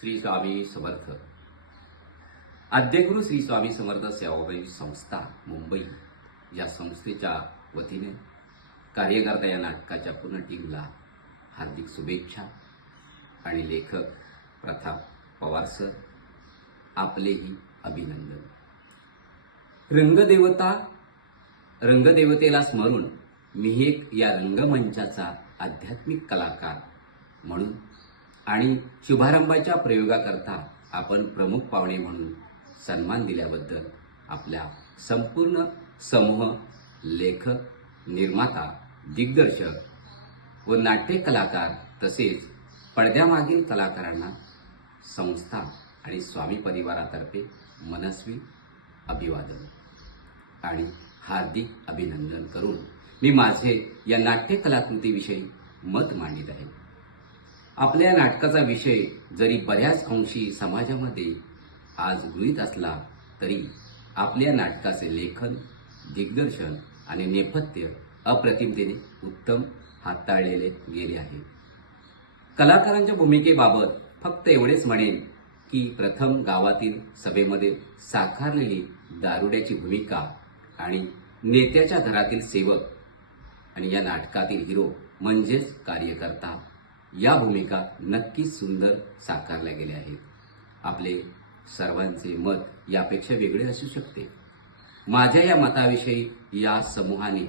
श्री स्वामी समर्थ. आद्यगुरु श्री स्वामी समर्थ सेवाभावी संस्था मुंबई. या संस्थेच्या वतीने कार्यकर्ता या नाटकाच्या पूर्ण टीमला हार्दिक शुभेच्छा आणि लेखक प्रताप पवार सर आपलेही अभिनंदन. रंगदेवता रंगदेवतेला स्मरून मी एक या रंगमंचाचा आध्यात्मिक कलाकार म्हणून आणि शुभारंभाच्या प्रयोगाकरता आपण प्रमुख पाहुणे म्हणून सन्मान दिल्याबद्दल आपल्या संपूर्ण समूह लेखक निर्माता दिग्दर्शक व नाट्य कलाकार तसेच पडद्यामागील कलाकारांना संस्था आणि स्वामी परिवारातर्फे मनस्वी अभिवादन आणि हार्दिक अभिनंदन करून मी माझे या नाट्य कलाकृतीविषयी मत मांडित आहे. आपल्या नाटकाचा विषय जरी बऱ्याच अंशी समाजामध्ये आज गृहित असला तरी आपल्या नाटकाचे लेखन दिग्दर्शन आणि नेपथ्य अप्रतिमतेने उत्तम हाताळलेले गेले आहे. कलाकारांच्या भूमिकेबाबत फक्त एवढेच म्हणेन की प्रथम गावातील सभेमध्ये साकारलेली दारुड्याची भूमिका आणि नेत्याच्या घरातील सेवक आणि या नाटकातील हिरो म्हणजेच कार्यकर्ता या भूमिका नक्कीच सुंदर साकारल्या गेल्या आहेत. आपले सर्वांचे मत यापेक्षा वेगळे असू शकते. माझ्या या मताविषयी या समूहाने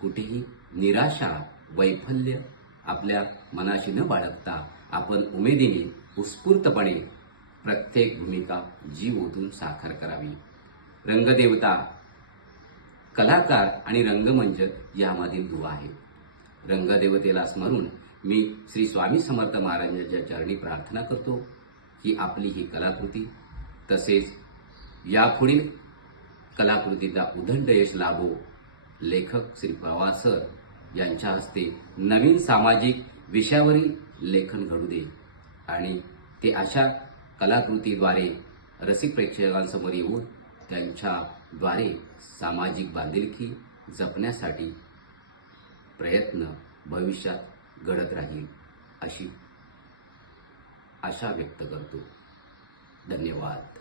कुठेही निराशा वैफल्य आपल्या मनाशी न बाळगता आपण उमेदीने उत्स्फूर्तपणे प्रत्येक भूमिका जीव ओतून साकार करावी. रंगदेवता कलाकार आणि रंगमंच यामधील दुवा आहे. रंगदेवतेला स्मरून मी श्री स्वामी समर्थ महाराजांच्या चरणी प्रार्थना करतो की आपली ही कलाकृती तसेच यापुढील कलाकृतीचा उदंड यश लाभो. लेखक श्री प्रवासर सर यांच्या हस्ते नवीन सामाजिक विषयावरील लेखन घडू दे. आणि ते अशा कलाकृतीद्वारे रसिक प्रेक्षकांसमोर येऊन त्यांच्याद्वारे सामाजिक बांधिलकी जपण्यासाठी प्रयत्न भविष्यात घडत राहील अशी आशा व्यक्त करतो. धन्यवाद.